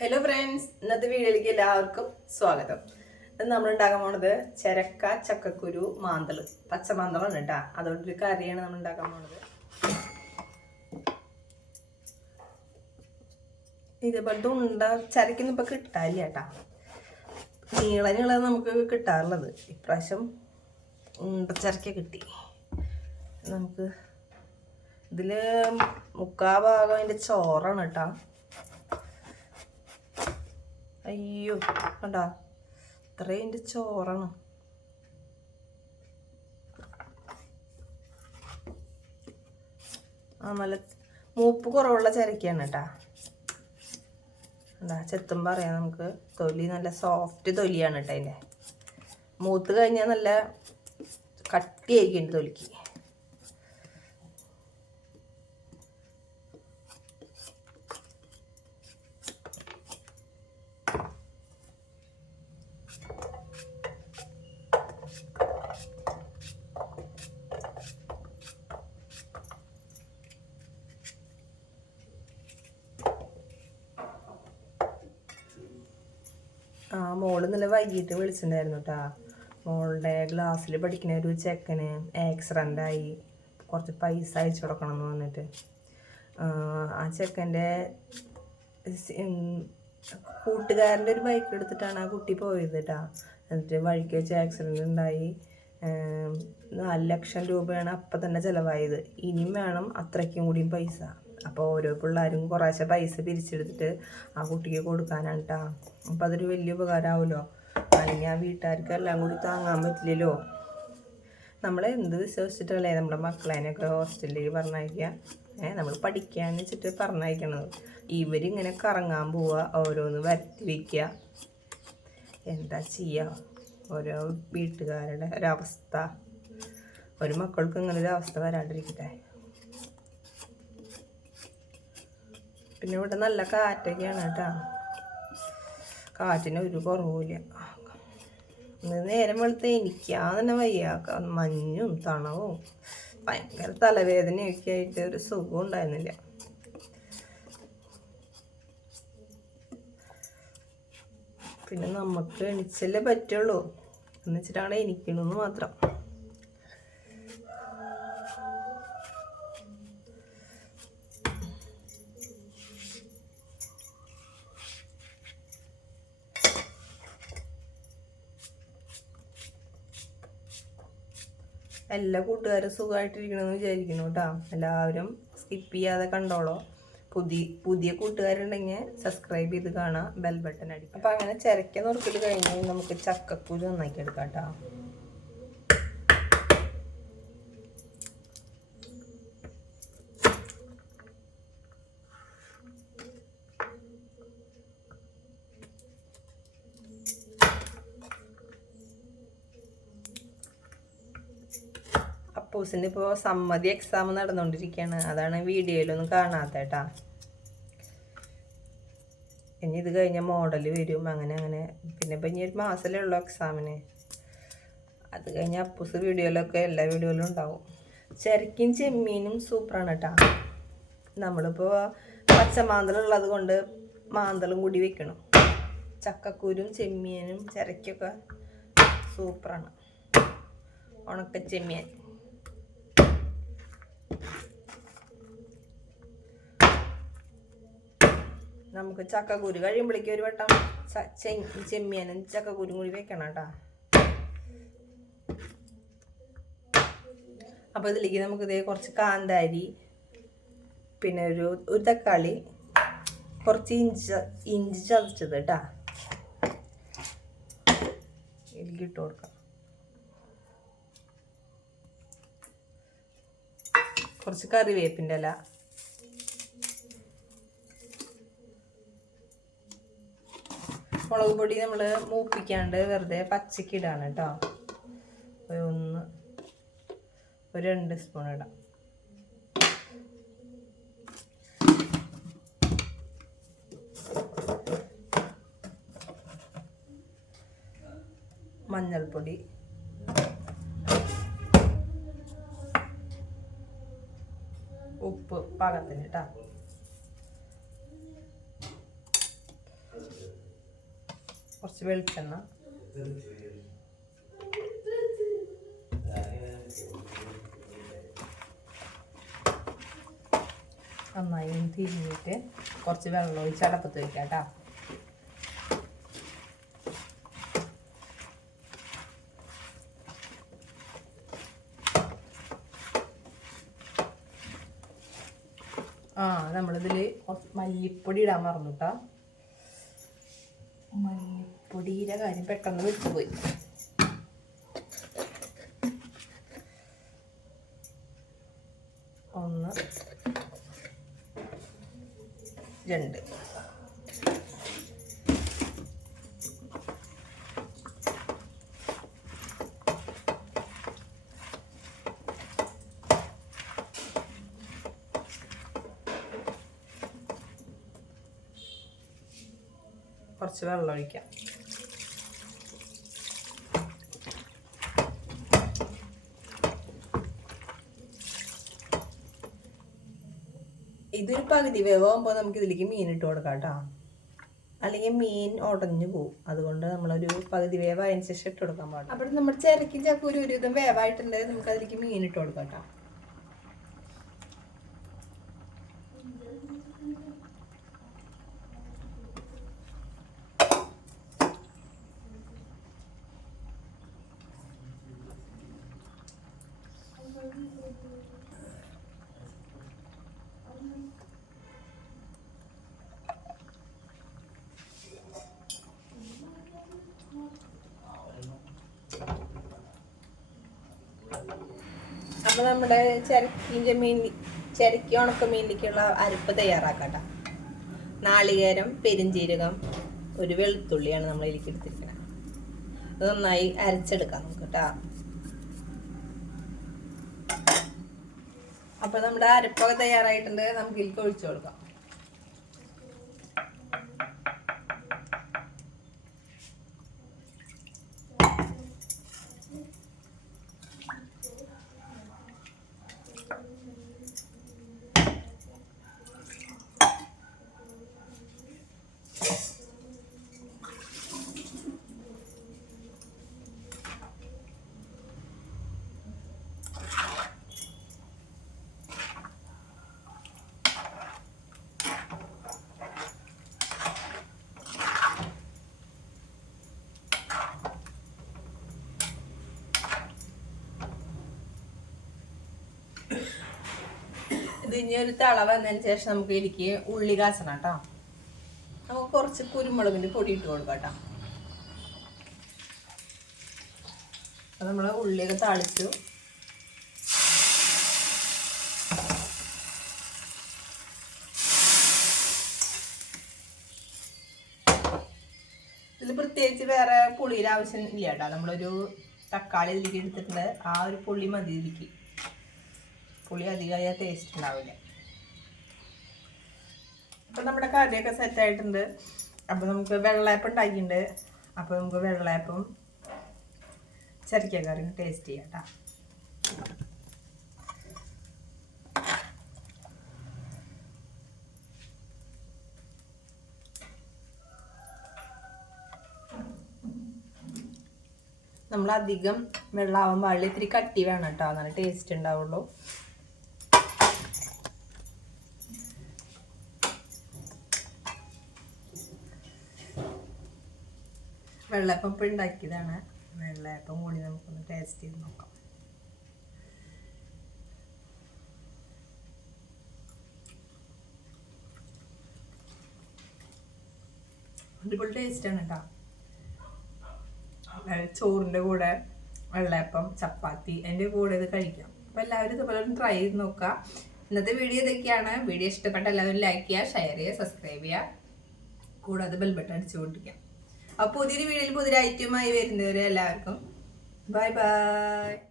Hello friends ഇന്നത്തെ വീഡിയോയിലേക്ക് എല്ലാവർക്കും സ്വാഗതം. ഇന്ന് നമ്മൾ ഉണ്ടാക്കാൻ പോണത് ചരക്ക ചക്കക്കുരു മാന്തൾ. പച്ചമാന്തളാണ് കേട്ടാ. അതുകൊണ്ടൊരു കറിയാണ് നമ്മൾ ഉണ്ടാക്കാൻ പോണത്. ഇതേപോലത്തെ ഉണ്ട ചരക്കൊന്നും ഇപ്പൊ കിട്ടാനില്ല കേട്ടാ. നീള നമുക്ക് കിട്ടാറുള്ളത്. ഇപ്രാവശ്യം ഉണ്ട ചരക്ക കിട്ടി. നമുക്ക് ഇതിൽ മുക്കാ ഭാഗം അതിന്റെ ചോറാണ് കേട്ടാ. അയ്യോ കണ്ട? ഇത്രയും ചോറാണ്. ആ നല്ല മൂപ്പ് കുറവുള്ള ചരക്കാണ് കേട്ടാ. എന്താ ചെത്തുമ്പോൾ അറിയാം നമുക്ക്. തൊലി നല്ല സോഫ്റ്റ് തൊലിയാണ് കേട്ടോ അതിന്റെ. മൂത്ത് കഴിഞ്ഞാൽ നല്ല കട്ടിയായിരിക്കും തൊലിക്ക്. ആ മോൾ നല്ല വൈകിട്ട് വിളിച്ചിട്ടുണ്ടായിരുന്നു കേട്ടാ മോളുടെ ഗ്ലാസ്സിൽ പഠിക്കുന്ന ഒരു ചെക്കന് ആക്സിഡന്റ് ആയി. കുറച്ച് പൈസ അയച്ചു കൊടുക്കണം എന്ന് പറഞ്ഞിട്ട്. ആ ചെക്കന്റെ കൂട്ടുകാരന്റെ ഒരു ബൈക്ക് എടുത്തിട്ടാണ് ആ കുട്ടി പോയത് കേട്ടാ എന്നിട്ട് വഴിക്ക് വെച്ച് ആക്സിഡന്റ് ഉണ്ടായി. നാല് ലക്ഷം രൂപയാണ് അപ്പം തന്നെ ചിലവായത്. ഇനിയും വേണം അത്രയ്ക്കും കൂടിയും പൈസ. അപ്പോൾ ഓരോ പിള്ളേരും കുറേശ്ശെ പൈസ പിരിച്ചെടുത്തിട്ട് ആ കുട്ടിക്ക് കൊടുക്കാനാണ് കേട്ടോ അപ്പം അതൊരു വലിയ ഉപകാരമാവുമല്ലോ. അല്ലെങ്കിൽ ആ വീട്ടുകാർക്ക് എല്ലാം കൂടി താങ്ങാൻ പറ്റില്ലല്ലോ. നമ്മൾ എന്ത് വിശ്വസിച്ചിട്ടല്ലേ നമ്മുടെ മക്കളേനെയൊക്കെ ഹോസ്റ്റലിലേക്ക് പറഞ്ഞയക്കുക? ഏഹ് നമ്മൾ പഠിക്കാന്ന് വെച്ചിട്ട് പറഞ്ഞയക്കണത്. ഇവരിങ്ങനെ കറങ്ങാൻ പോവുക ഓരോന്ന് വരുത്തി വയ്ക്കുക എന്താ ചെയ്യുക ഓരോ വീട്ടുകാരുടെ ഒരവസ്ഥ. ഒരു മക്കൾക്ക് ഇങ്ങനെ ഒരു അവസ്ഥ വരാണ്ടിരിക്കട്ടെ. പിന്നെ ഇവിടെ നല്ല കാറ്റൊക്കെയാണ് കേട്ടോ. കാറ്റിന് ഒരു കുറവില്ല നേരം വെളുത്ത് എനിക്കാ തന്നെ വയ്യ. മഞ്ഞും തണവും. ഭയങ്കര തലവേദനയൊക്കെ ആയിട്ട് ഒരു സുഖം ഉണ്ടായിരുന്നില്ല. പിന്നെ നമുക്ക് എണിച്ചല്ലേ പറ്റുള്ളൂ. എന്ന് വെച്ചിട്ടാണ് എനിക്കണമെന്ന് മാത്രം. എല്ലാ കൂട്ടുകാരും സുഖമായിട്ടിരിക്കണമെന്ന് വിചാരിക്കുന്നു കേട്ടോ എല്ലാവരും സ്കിപ്പ് ചെയ്യാതെ കണ്ടോളോ. പുതിയ പുതിയ കൂട്ടുകാരുണ്ടെങ്കിൽ സബ്സ്ക്രൈബ് ചെയ്ത് കാണാം ബെൽ ബട്ടൺ അടിക്കും. അപ്പം അങ്ങനെ ചിരക്ക നുറുക്കൽ കഴിഞ്ഞ് നമുക്ക് ചക്കക്കുരു നന്നാക്കി എടുക്കാം കേട്ടോ അപ്പൂസിന്റെ ഇപ്പോൾ സമ്മതി എക്സാം നടന്നുകൊണ്ടിരിക്കുകയാണ് അതാണ് വീഡിയോയിലൊന്നും കാണാത്തേട്ടാ ഇനി ഇത് കഴിഞ്ഞ മോഡൽ വരും. അങ്ങനെ അങ്ങനെ. പിന്നെ ഇപ്പം ഇനി ഒരു മാസമല്ലേ ഉള്ളൂ എക്സാമിന് അത് കഴിഞ്ഞ അപ്പൂസ് വീഡിയോയിലൊക്കെ എല്ലാ വീഡിയോയിലും ഉണ്ടാവും. ചെരക്കും ചെമ്മീനും സൂപ്പറാണ് കേട്ടാ നമ്മളിപ്പോൾ പച്ചമാന്തളുള്ളത് കൊണ്ട് മാന്തലും കൂടി വെക്കണം. ചക്കക്കൂരും ചെമ്മീനും ചിരക്കൊക്കെ സൂപ്പറാണ് ഉണക്ക ചെമ്മീൻ. നമുക്ക് ചക്കക്കുരു കഴിയുമ്പോഴേക്കും ഒരു വട്ടം ചെങ്ങി ചെ- ചെമ്മീനും ചക്കക്കുരും കൂടി വെക്കണം കേട്ടാ. അപ്പോൾ ഇതിലേക്ക് നമുക്ക് ഇതേ കുറച്ച് കാന്താരി പിന്നെ ഒരു ഒരു തക്കാളി കുറച്ച് ഇഞ്ചി ഇഞ്ചി ചതച്ചത് കേട്ടാ. ഇതിലേക്ക് ഇട്ട് കൊടുക്കാം. കുറച്ച് കറിവേപ്പിന്റെ ഇല. മുളക് പൊടി നമ്മൾ മൂപ്പിക്കാണ്ട് വെറുതെ പച്ചയ്ക്ക് ഇടാണ് കേട്ടോ. ഒരു ഒന്ന് ഒരു രണ്ട് സ്പൂൺ ഇടാം. മഞ്ഞൾപ്പൊടി. ഉപ്പ് പാകത്തിന് കേട്ടോ കുറച്ച് വെളിച്ചെണ്ണ. നന്നായി തിരിഞ്ഞിട്ട് കുറച്ച് വെള്ളം ഒഴിച്ച് അടപ്പത്ത് വയ്ക്കാം കേട്ടോ ആ നമ്മളിതിൽ മല്ലിപ്പൊടി ഇടാൻ മറന്നു കേട്ടോ മല്ലിപ്പൊടിയുടെ കാര്യം പെട്ടെന്ന് വിട്ടുപോയി ഒന്ന് രണ്ട് കുറച്ച് വെള്ളം ഒഴിക്കാം. ഇതൊരു പകുതി വേവാകുമ്പോൾ നമുക്ക് ഇതിലേക്ക് മീൻ ഇട്ട് കൊടുക്കാം കേട്ടോ. അല്ലെങ്കിൽ മീൻ ഉടഞ്ഞു പോകും അതുകൊണ്ട് നമ്മളൊരു പകുതി വേവായതിനു ശേഷം ഇട്ട് കൊടുക്കാൻ പാടില്ല. അപ്പോൾ നമ്മുടെ ചക്കൂരും ഒരു വിധം വേവായിട്ടുണ്ട്. നമുക്ക് അതിലേക്ക് മീൻ ഇട്ട് കൊടുക്കാം കേട്ടോ. അപ്പോൾ നമ്മുടെ ചരക്കിന്റെ മീൻ ചരക്കി ഉണക്ക മീനിലേക്കുള്ള അരപ്പ് തയ്യാറാക്കട്ടെ. നാളികേരം പെരിഞ്ജീരകം ഒരു വെളുത്തുള്ളിയാണ് നമ്മൾ ഇതിലേക്ക് അത് നന്നായി അരച്ചെടുക്കാം നമുക്ക് കേട്ടോ അപ്പോൾ നമ്മുടെ അരപ്പൊക്കെ തയ്യാറായിട്ടുണ്ട്. നമുക്ക് ഇതിലേക്ക് ഒഴിച്ചു കൊടുക്കാം. ഇത് ഇനി ഒരു തള വന്നതിന് ശേഷം നമുക്ക് ഇടിക്ക് ഉള്ളി കാച്ചണം കേട്ടോ. നമുക്ക് കുറച്ച് കുരുമുളകിന്റെ പൊടി ഇട്ട് കൊടുക്കാം കേട്ടോ. അപ്പം നമ്മൾ ഉള്ളിയൊക്കെ താളിച്ചു. ഇതിൽ പ്രത്യേകിച്ച് വേറെ പുളിയുടെ ആവശ്യം ഇല്ല കേട്ടോ. നമ്മളൊരു തക്കാളി ഇതിലേക്ക് എടുത്തിട്ടുണ്ട്. ആ ഒരു പുളി മതി ഇതിലേക്ക്. പുളി അധികമായ ടേസ്റ്റ് ഉണ്ടാവില്ല. അപ്പം നമ്മുടെ കറിയൊക്കെ സെറ്റ് ആയിട്ടുണ്ട്. അപ്പം നമുക്ക് വെള്ളയപ്പം ഉണ്ടാക്കിയിട്ടുണ്ട്. അപ്പോൾ നമുക്ക് വെള്ളയപ്പം ചരിക്ക കറി ടേസ്റ്റ് ചെയ്യാം കേട്ടോ നമ്മൾ അധികം വെള്ളമാവാൻ ഇത്തിരി കട്ടി വേണം കേട്ടോ എന്നാലും ടേസ്റ്റ് ഉണ്ടാവുള്ളൂ. വെള്ളയപ്പം ഇപ്പം ഉണ്ടാക്കിയതാണ്. വെള്ളയപ്പം കൂടി നമുക്കൊന്ന് ടേസ്റ്റ് ചെയ്ത് നോക്കാം. അടിപൊളി ടേസ്റ്റാണ് കേട്ടോ. ചോറിന്റെ കൂടെ വെള്ളയപ്പം ചപ്പാത്തി എന്റെ കൂടെ ഇത് കഴിക്കാം. അപ്പോൾ എല്ലാവരും ഇതുപോലെ ഒന്ന് ട്രൈ ചെയ്ത് നോക്കുക. ഇന്നത്തെ വീഡിയോ ഇതൊക്കെയാണ്. വീഡിയോ ഇഷ്ടപ്പെട്ട എല്ലാവരും ലൈക്ക് ചെയ്യുക ഷെയർ ചെയ്യുക സബ്സ്ക്രൈബ് ചെയ്യുക. കൂടാതെ ബെൽബട്ടൺ അടിച്ചു പൊട്ടിക്കാം അപ്പോൾ പുതിയൊരു വീഡിയോയിൽ പുതിയൊരു ഐറ്റമായി വരുന്നവരെ എല്ലാവർക്കും. Bye bye